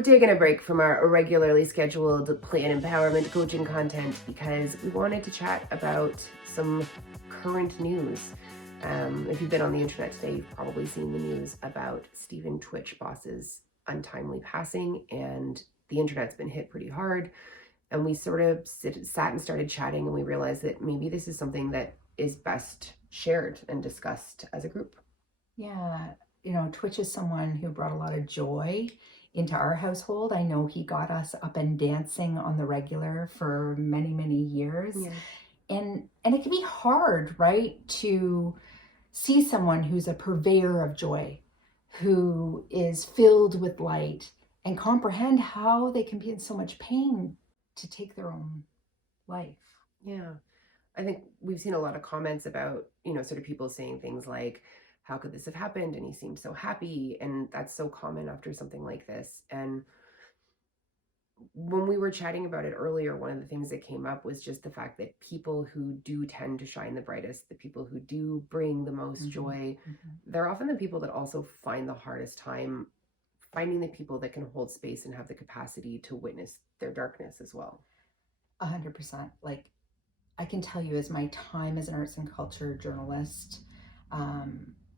We're taking a break from our regularly scheduled plan empowerment coaching content because we wanted to chat about some current news. If you've been on the internet today, you've probably seen the news about Stephen Twitch Boss's untimely passing, and the internet's been hit pretty hard. And we sort of sat and started chatting, and we realized that maybe this is something that is best shared and discussed as a group. Yeah, Twitch is someone who brought a lot of joy into our household. I know he got us up and dancing on the regular for many, many years. Yeah. And it can be hard, right, to see someone who's a purveyor of joy, who is filled with light, and comprehend how they can be in so much pain to take their own life. Yeah. I think we've seen a lot of comments about, sort of people saying things like, how could this have happened? And he seems so happy. And that's so common after something like this. And when we were chatting about it earlier, one of the things that came up was just the fact that people who do tend to shine the brightest, the people who do bring the most joy, they're often the people that also find the hardest time finding the people that can hold space and have the capacity to witness their darkness as well. 100%. Like, I can tell you, as my time as an arts and culture journalist,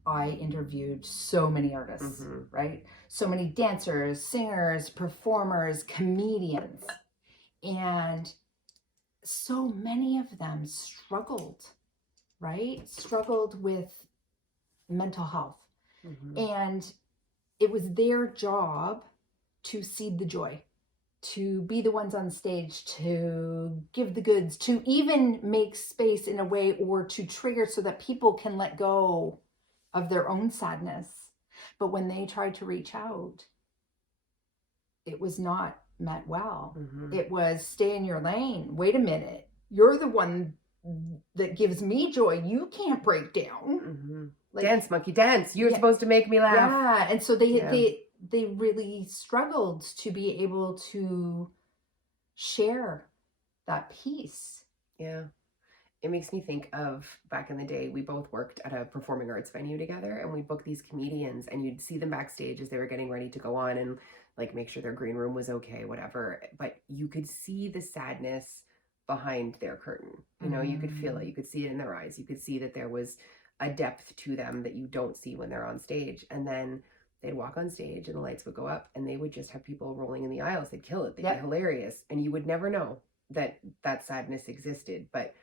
I interviewed so many artists, right? So many dancers, singers, performers, comedians. And so many of them struggled, right? Struggled with mental health. And it was their job to seed the joy, to be the ones on stage, to give the goods, to even make space in a way, or to trigger so that people can let go of their own sadness. But when they tried to reach out, it was not met well. It was, stay in your lane. Wait a minute. You're the one that gives me joy. You can't break down. Like, dance, monkey, dance. You're supposed to make me laugh. Yeah. And so they really struggled to be able to share that piece. Yeah. It makes me think of back in the day, we both worked at a performing arts venue together, and we'd book these comedians, and you'd see them backstage as they were getting ready to go on and like make sure their green room was okay, whatever. But you could see the sadness behind their curtain. You could feel it. You could see it in their eyes. You could see that there was a depth to them that you don't see when they're on stage. And then they'd walk on stage and the lights would go up and they would just have people rolling in the aisles. They'd kill it. They'd be hilarious. And you would never know that that sadness existed. But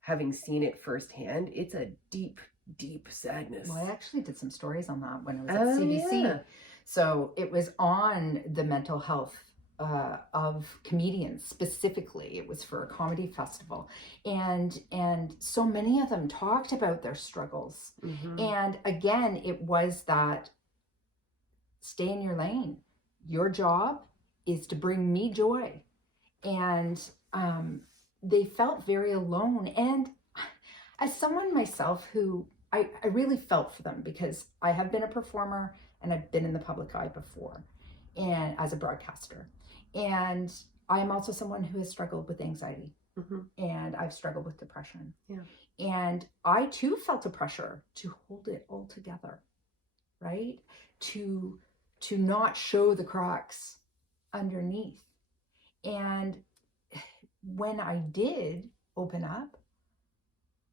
having seen it firsthand, it's a deep, deep sadness. Well, I actually did some stories on that when I was at CBC. Yeah. So it was on the mental health of comedians specifically. It was for a comedy festival. And so many of them talked about their struggles. And again, it was that stay in your lane. Your job is to bring me joy. And they felt very alone. And as someone myself who I really felt for them, because I have been a performer and I've been in the public eye before, and as a broadcaster. And I am also someone who has struggled with anxiety, and I've struggled with depression. And I too felt a pressure to hold it all together, right? To not show the cracks underneath. And when I did open up,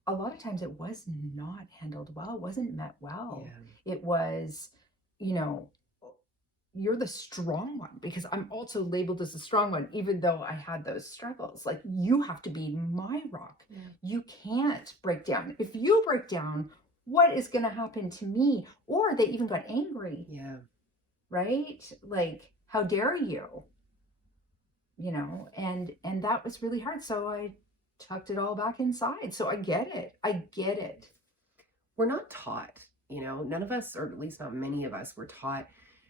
a lot of times it was not handled well. It wasn't met well. It was, you're the strong one, because I'm also labeled as the strong one, even though I had those struggles. Like, you have to be my rock. You can't break down. If you break down, what is going to happen to me? Or they even got angry. Right? Like, how dare you? And that was really hard. So I tucked it all back inside. So I get it. We're not taught, none of us, or at least not many of us, were taught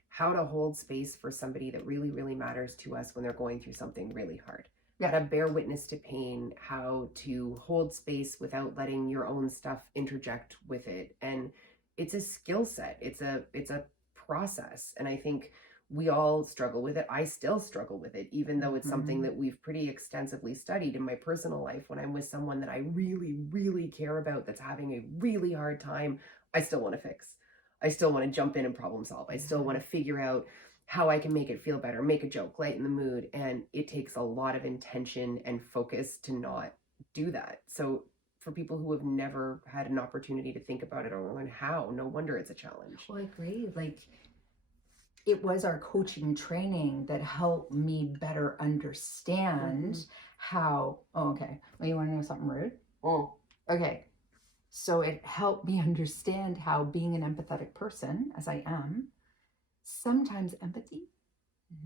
how to hold space for somebody that really, really matters to us when they're going through something really hard. How to bear witness to pain, how to hold space without letting your own stuff interject with it. And it's a skill set. It's a process. And I think we all struggle with it. I still struggle with it, even though it's something that we've pretty extensively studied in my personal life. When I'm with someone that I really, really care about that's having a really hard time, I still want to fix. I still want to jump in and problem solve. I still want to figure out how I can make it feel better, make a joke, lighten the mood. And it takes a lot of intention and focus to not do that. So for people who have never had an opportunity to think about it or learn how, no wonder it's a challenge. Well, I agree. Like, it was our coaching training that helped me better understand how, oh, okay. Well, you want to know something rude? Oh. Okay. So it helped me understand how being an empathetic person, as I am, sometimes empathy,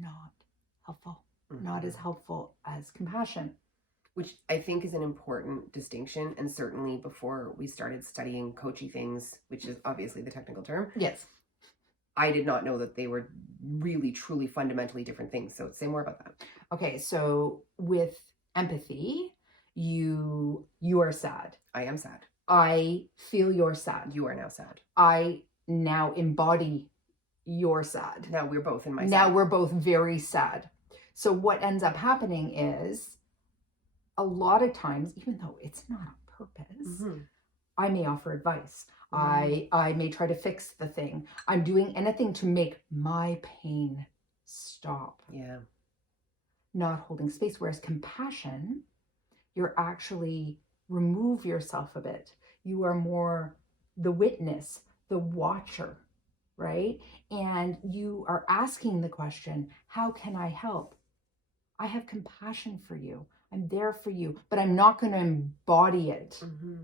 not helpful, not as helpful as compassion. Which I think is an important distinction. And certainly before we started studying coachy things, which is obviously the technical term. Yes. I did not know that they were really, truly, fundamentally different things. So say more about that. Okay, so with empathy, you are sad. I am sad. I feel you're sad. You are now sad. I now embody you're sad. Now we're both in my Now sad. we're both very sad. So what ends up happening is, a lot of times, even though it's not on purpose, I may offer advice. I may try to fix the thing. I'm doing anything to make my pain stop. Yeah. Not holding space. Whereas compassion, you're actually remove yourself a bit. You are more the witness, the watcher, right? And you are asking the question, how can I help? I have compassion for you. I'm there for you, but I'm not going to embody it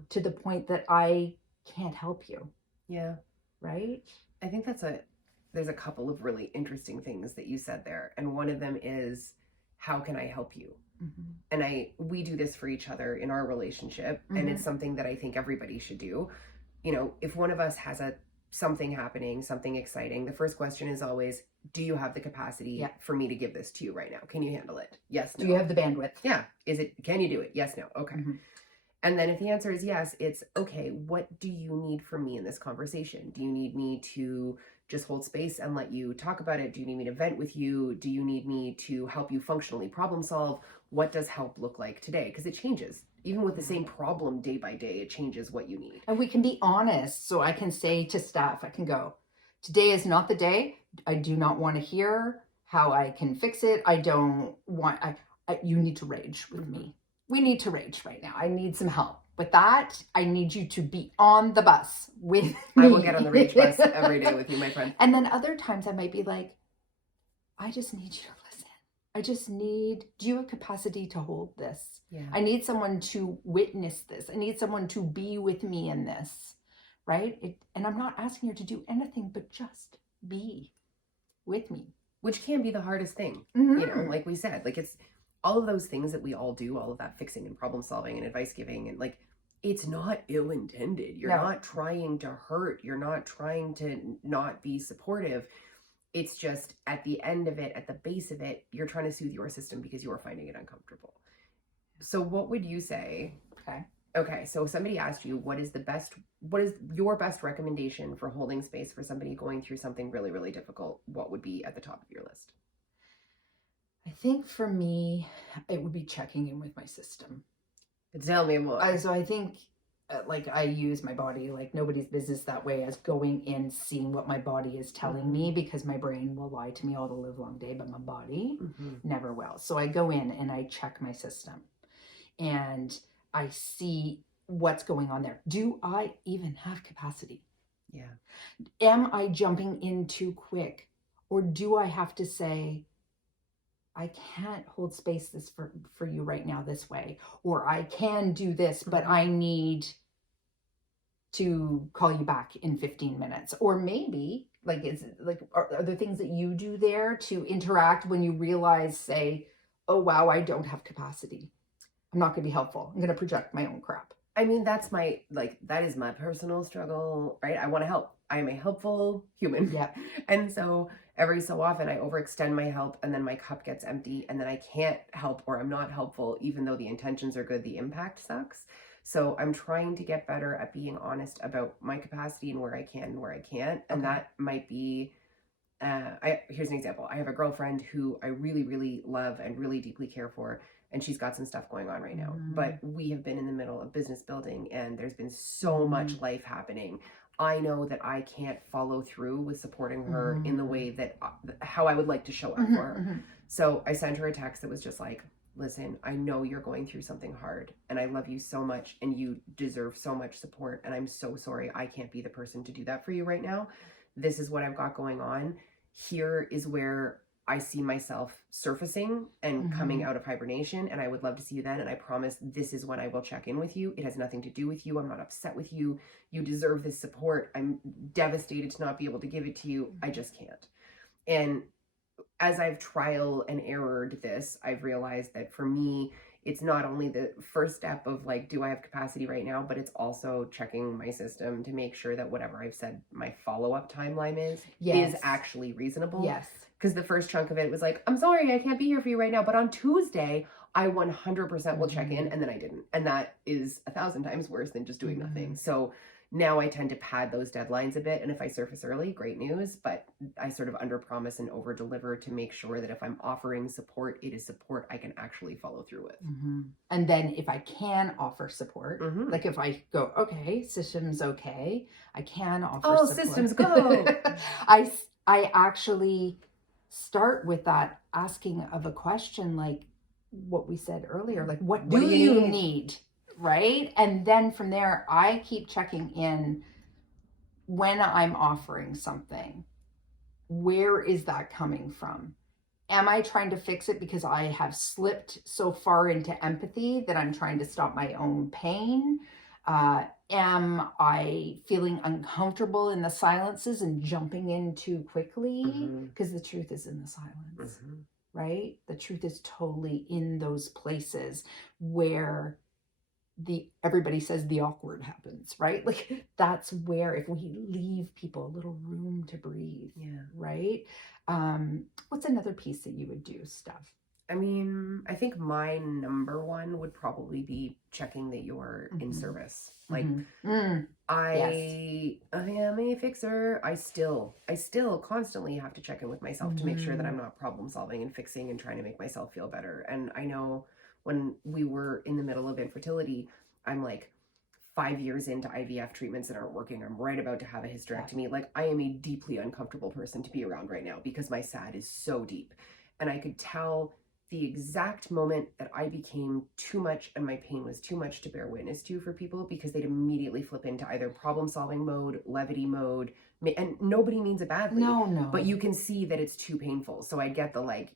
to the point that I can't help you. Yeah. Right? I think there's a couple of really interesting things that you said there. And one of them is, how can I help you? And we do this for each other in our relationship. And it's something that I think everybody should do. You know, if one of us has something happening, something exciting, the first question is always, do you have the capacity for me to give this to you right now? Can you handle it? Yes, no. Do you have the bandwidth? Yeah. Can you do it? Yes, no. Okay. And then if the answer is yes, it's okay, what do you need from me in this conversation? Do you need me to just hold space and let you talk about it? Do you need me to vent with you? Do you need me to help you functionally problem solve? What does help look like today? Because it changes. Even with the same problem day by day, it changes what you need. And we can be honest. So I can say to staff, I can go, today is not the day. I do not want to hear how I can fix it. I don't want, you need to rage with me. We need to rage right now. I need some help. With that, I need you to be on the bus with me. I will get on the rage bus every day with you, my friend. And then other times I might be like, I just need you to listen. I just need, do you have capacity to hold this? Yeah. I need someone to witness this. I need someone to be with me in this, right? And I'm not asking you to do anything, but just be with me. Which can be the hardest thing, you know, like we said, like it's all of those things that we all do, all of that fixing and problem solving and advice giving, and like, it's not ill-intended. You're not trying to hurt. You're not trying to not be supportive. It's just at the end of it, at the base of it, you're trying to soothe your system because you are finding it uncomfortable. So what would you say? Okay, so if somebody asked you, what is your best recommendation for holding space for somebody going through something really, really difficult? What would be at the top of your list? I think for me, it would be checking in with my system. Tell me more. So I think, like, I use my body like nobody's business that way, as going in, seeing what my body is telling me, because my brain will lie to me all the live long day, but my body never will. So I go in and I check my system and I see what's going on there. Do I even have capacity? Yeah. Am I jumping in too quick? Or do I have to say, I can't hold space for you right now this way, or I can do this, but I need to call you back in 15 minutes. Or maybe, like, are there things that you do there to interact when you realize, say, oh, wow, I don't have capacity. I'm not going to be helpful. I'm going to project my own crap. I mean, that is my personal struggle, right? I want to help. I am a helpful human. Yep. And so every so often I overextend my help and then my cup gets empty and then I can't help, or I'm not helpful, even though the intentions are good, the impact sucks. So I'm trying to get better at being honest about my capacity and where I can and where I can't. And that might be, here's an example. I have a girlfriend who I really, really love and really deeply care for, and she's got some stuff going on right now. But we have been in the middle of business building and there's been so much life happening. I know that I can't follow through with supporting her in the Mm-hmm. way that how I would like to show up Mm-hmm. for her. Mm-hmm. So I sent her a text that was just like, listen, I know you're going through something hard and I love you so much and you deserve so much support. And I'm so sorry I can't be the person to do that for you right now. This is what I've got going on. Here is where I see myself surfacing and coming Mm-hmm. out of hibernation. And I would love to see you then. And I promise this is when I will check in with you. It has nothing to do with you. I'm not upset with you. You deserve this support. I'm devastated to not be able to give it to you. I just can't. And as I've trial and errored this, I've realized that for me, it's not only the first step of like, do I have capacity right now, but it's also checking my system to make sure that whatever I've said my follow-up timeline is Yes. actually reasonable. Yes. Because the first chunk of it was like, I'm sorry, I can't be here for you right now, but on Tuesday, I 100% will check in, and then I didn't. And that is 1,000 times worse than just doing nothing. So now I tend to pad those deadlines a bit. And if I surface early, great news. But I sort of under promise and over deliver to make sure that if I'm offering support, it is support I can actually follow through with. Mm-hmm. And then if I can offer support, Mm-hmm. like if I go, okay, system's okay, I can offer Oh, support. systems go. I actually start with that asking of a question like what we said earlier, like what do you need? Right? And then from there, I keep checking in when I'm offering something. Where is that coming from? Am I trying to fix it because I have slipped so far into empathy that I'm trying to stop my own pain? Am I feeling uncomfortable in the silences and jumping in too quickly? Because the truth is in the silence, right? The truth is totally in those places where everybody says the awkward happens, right? Like that's where if we leave people a little room to breathe, right? What's another piece that you would do, Steph? I mean, I think my number one would probably be checking that you're in service. Like I am a fixer. I still constantly have to check in with myself to make sure that I'm not problem solving and fixing and trying to make myself feel better. And I know when we were in the middle of infertility, I'm like 5 years into IVF treatments that aren't working. I'm right about to have a hysterectomy. Like I am a deeply uncomfortable person to be around right now because my sad is so deep. And I could tell the exact moment that I became too much and my pain was too much to bear witness to for people because they'd immediately flip into either problem solving mode, levity mode, and nobody means it badly. No. But you can see that it's too painful. So I get the like,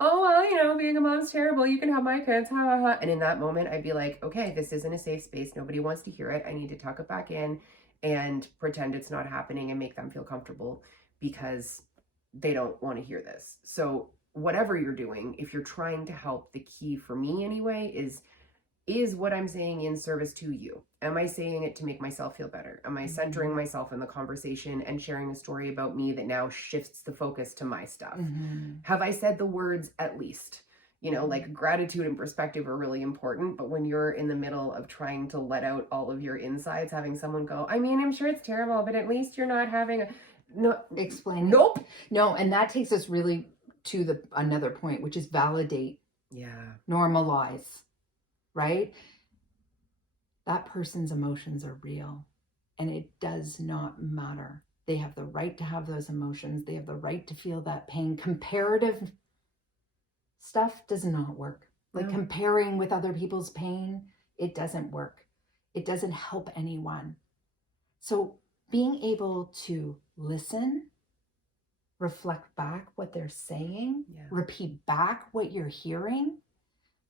oh, well, being a mom's terrible. You can have my kids. Ha, ha, ha. And in that moment, I'd be like, okay, this isn't a safe space. Nobody wants to hear it. I need to tuck it back in and pretend it's not happening and make them feel comfortable because they don't want to hear this. So whatever you're doing, if you're trying to help, the key for me anyway is what I'm saying in service to you? Am I saying it to make myself feel better? Am I centering myself in the conversation and sharing a story about me that now shifts the focus to my stuff? Have I said the words at least? Like gratitude and perspective are really important, but when you're in the middle of trying to let out all of your insides, having someone go, I mean, I'm sure it's terrible, but at least you're not having no explain. Nope. No, and that takes us really to another point, which is validate. Yeah. Normalize. Right? That person's emotions are real and it does not matter. They have the right to have those emotions. They have the right to feel that pain. Comparative stuff does not work. Like comparing with other people's pain, it doesn't work. It doesn't help anyone. So being able to listen, reflect back what they're saying, repeat back what you're hearing,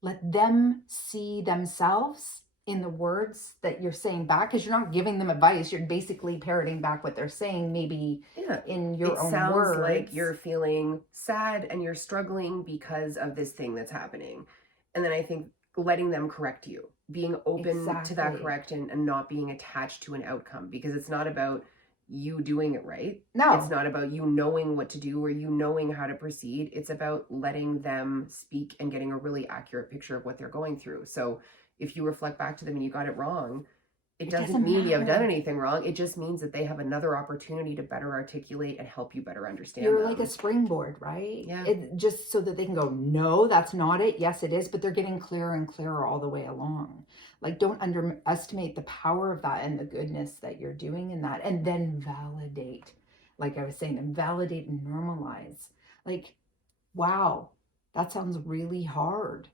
let them see themselves in the words that you're saying back, because you're not giving them advice. You're basically parroting back what they're saying, maybe in your own words. It sounds like you're feeling sad and you're struggling because of this thing that's happening. And then I think letting them correct you, being open to that correction and not being attached to an outcome, because it's not about you doing it right. No. It's not about you knowing what to do or you knowing how to proceed. It's about letting them speak and getting a really accurate picture of what they're going through. So if you reflect back to them and you got it wrong, it It doesn't doesn't mean you have done matter. anything wrong. It just means that they have another opportunity to better articulate and help you better understand You're like a them. springboard, right? Yeah. It just so that they can go, no, that's not it. Yes, it is, but they're getting clearer and clearer all the way along. Like, don't underestimate the power of that and the goodness that you're doing in that, and then validate. Like I was saying, and validate and normalize. Like, wow, that sounds really hard.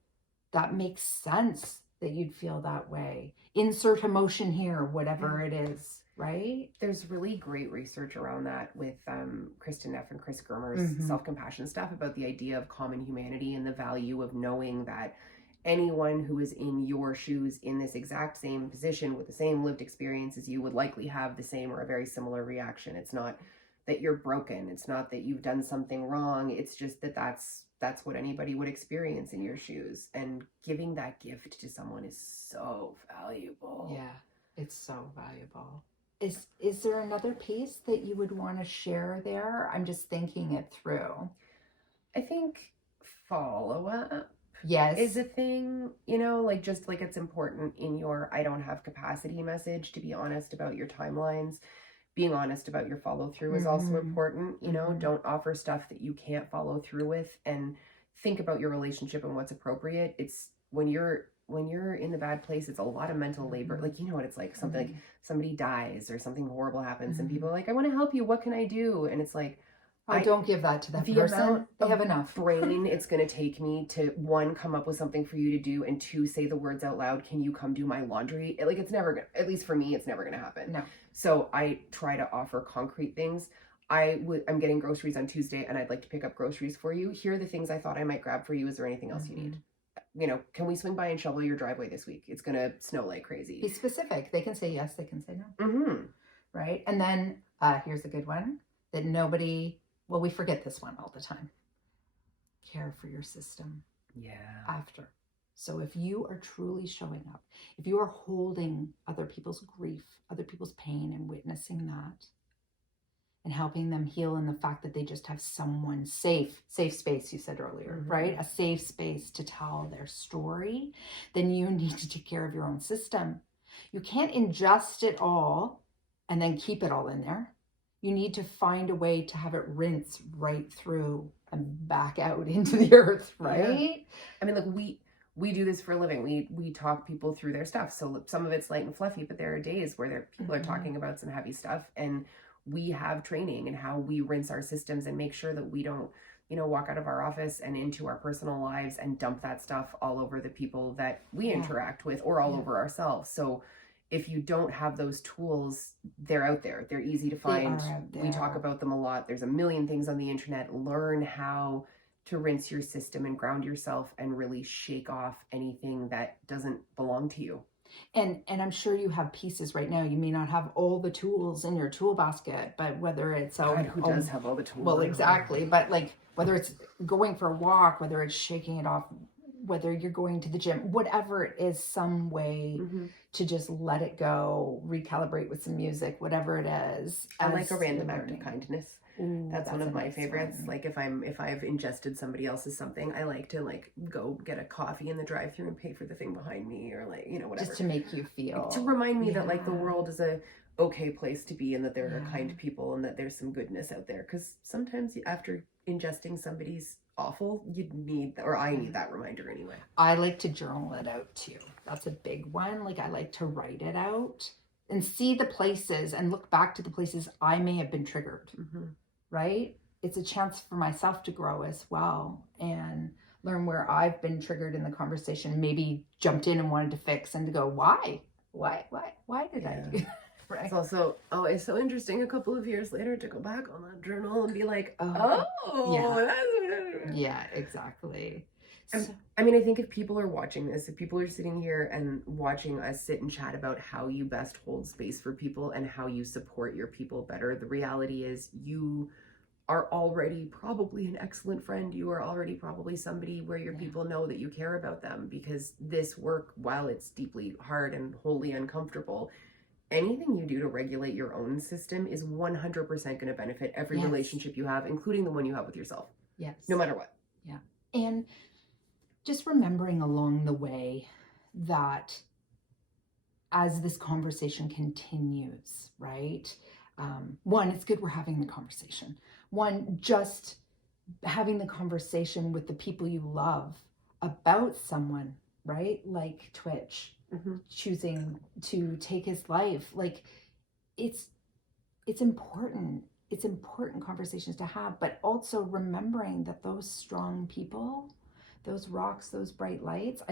That makes sense that you'd feel that way. Insert emotion here, whatever it is, right? There's really great research around that with Kristen Neff and Chris Germer's Mhm. self-compassion stuff about the idea of common humanity and the value of knowing that anyone who is in your shoes in this exact same position with the same lived experience as you would likely have the same or a very similar reaction. It's not that you're broken. It's not that you've done something wrong. It's just that that's what anybody would experience in your shoes. And giving that gift to someone is so valuable. Yeah, it's so valuable. Is there another piece that you would want to share there? I'm just thinking it through. I think follow-up Yes. is a thing, you know, like just like it's important in your I don't have capacity message to be honest about your timelines. Being honest about your follow through is also important, you know, don't offer stuff that you can't follow through with, and think about your relationship and what's appropriate. It's when you're in the bad place, it's a lot of mental labor. Like, you know what it's like, something like somebody dies or something horrible happens and people are like, I want to help you, what can I do? And it's like, I don't give that to that the person. amount They of have enough. brain it's going to take me to, one, come up with something for you to do, and two, say the words out loud, can you come do my laundry? Like, it's never gonna, at least for me, it's never gonna happen. No. So I try to offer concrete things. I'm getting groceries on Tuesday and I'd like to pick up groceries for you. Here are the things I thought I might grab for you. Is there anything else you need? You know, can we swing by and shovel your driveway this week? It's gonna snow like crazy. Be specific. They can say yes, they can say no. Right? And then here's a good one that nobody, well, we forget this one all the time. Care for your system. Yeah. After. So if you are truly showing up, if you are holding other people's grief, other people's pain, and witnessing that, and helping them heal in the fact that they just have someone safe space, you said earlier, right? A safe space to tell their story, then you need to take care of your own system. You can't ingest it all and then keep it all in there. You need to find a way to have it rinse right through and back out into the earth, right? Yeah. I mean, like we do this for a living. We talk people through their stuff. So some of it's light and fluffy, but there are days where people are talking about some heavy stuff, and we have training in how we rinse our systems and make sure that we don't, you know, walk out of our office and into our personal lives and dump that stuff all over the people that we interact with, or all over ourselves. So if you don't have those tools, they're out there. They're easy to find. We talk about them a lot. There's a million things on the internet. Learn how to rinse your system and ground yourself and really shake off anything that doesn't belong to you. And I'm sure you have pieces right now. You may not have all the tools in your tool basket, but whether it's God, who does have all the tools? Well, exactly. But like whether it's going for a walk, whether it's shaking it off, whether you're going to the gym, whatever it is, some way to just let it go, recalibrate with some music, whatever it is. I like a random act of kindness. Ooh, that's one of my nice favorites. one. Like if I've ingested somebody else's something, I like to like go get a coffee in the drive-thru and pay for the thing behind me, or like, you know, whatever. Just to make you feel, to remind me that like the world is a okay place to be, and that there are kind people, and that there's some goodness out there. Because sometimes after ingesting somebody's awful, you need, or I need that reminder anyway. I like to journal it out too. That's a big one. Like I like to write it out and see the places and look back to the places I may have been triggered. Right? It's a chance for myself to grow as well and learn where I've been triggered in the conversation, maybe jumped in and wanted to fix, and to go, why did I do that? Right. It's also always so interesting a couple of years later to go back on that journal and be like, yeah, exactly. I mean, I think if people are watching this, if people are sitting here and watching us sit and chat about how you best hold space for people and how you support your people better, the reality is you are already probably an excellent friend. You are already probably somebody where your people know that you care about them, because this work, while it's deeply hard and wholly uncomfortable, anything you do to regulate your own system is 100% going to benefit every relationship you have, including the one you have with yourself. Yes. No matter what. Yeah. And just remembering along the way that as this conversation continues, right? One, it's good we're having the conversation. One, just having the conversation with the people you love about someone, right? Like Twitch choosing to take his life. Like it's important. It's important conversations to have, but also remembering that those strong people, those rocks, those bright lights.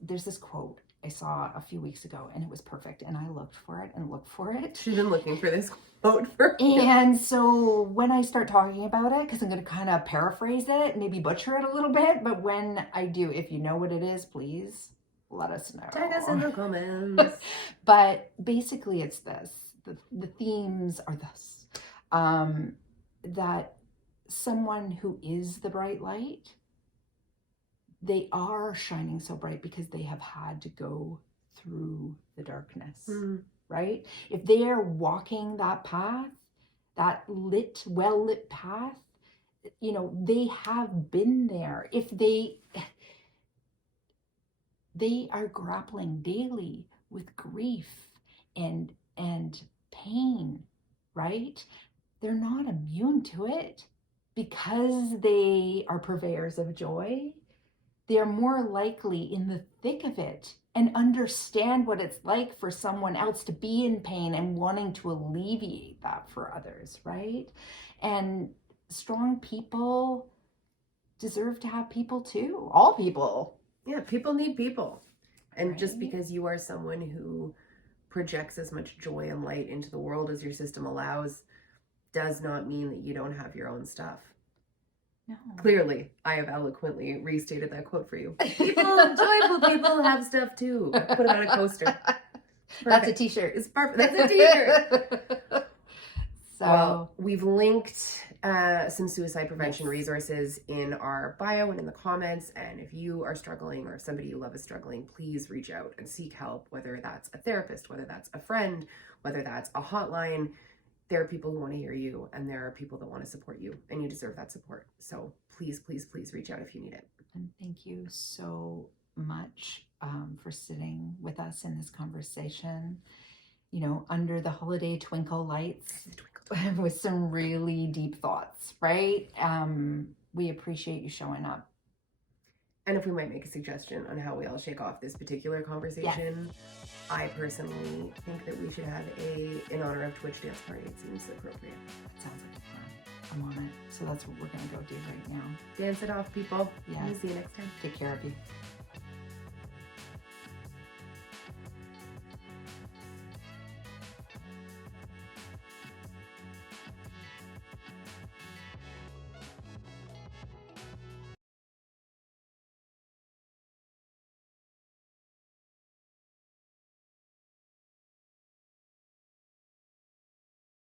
There's this quote I saw a few weeks ago and it was perfect. And I looked for it and looked for it. She's been looking for this quote for And so when I start talking about it, because I'm going to kind of paraphrase it, maybe butcher it a little bit, but when I do, if you know what it is, please let us know. Tag us in the comments. But basically it's this. The themes are this. That someone who is the bright light, they are shining so bright because they have had to go through the darkness, right? If they are walking that path, that well-lit path, you know, they have been there. If they are grappling daily with grief and pain, right? They're not immune to it because they are purveyors of joy. They're more likely in the thick of it and understand what it's like for someone else to be in pain and wanting to alleviate that for others, right? And strong people deserve to have people too. All people. Yeah, people need people. And right? Just because you are someone who projects as much joy and light into the world as your system allows does not mean that you don't have your own stuff. No. Clearly, I have eloquently restated that quote for you. Joyful people have stuff too. Put it on a coaster. Perfect. That's a t-shirt. It's perfect. That's a t-shirt. So well, we've linked some suicide prevention resources in our bio and in the comments. And if you are struggling or if somebody you love is struggling, please reach out and seek help, whether that's a therapist, whether that's a friend, whether that's a hotline. There are people who want to hear you and there are people that want to support you and you deserve that support. So please, please, please reach out if you need it. And thank you so much for sitting with us in this conversation, you know, under the holiday twinkle lights with some really deep thoughts, right? We appreciate you showing up. And if we might make a suggestion on how we all shake off this particular conversation, I personally think that we should have in honor of Twitch dance party. It seems appropriate. Sounds like a plan. I'm on it. So that's what we're going to go do right now. Dance it off, people. Yeah. We'll see you next time. Take care of you.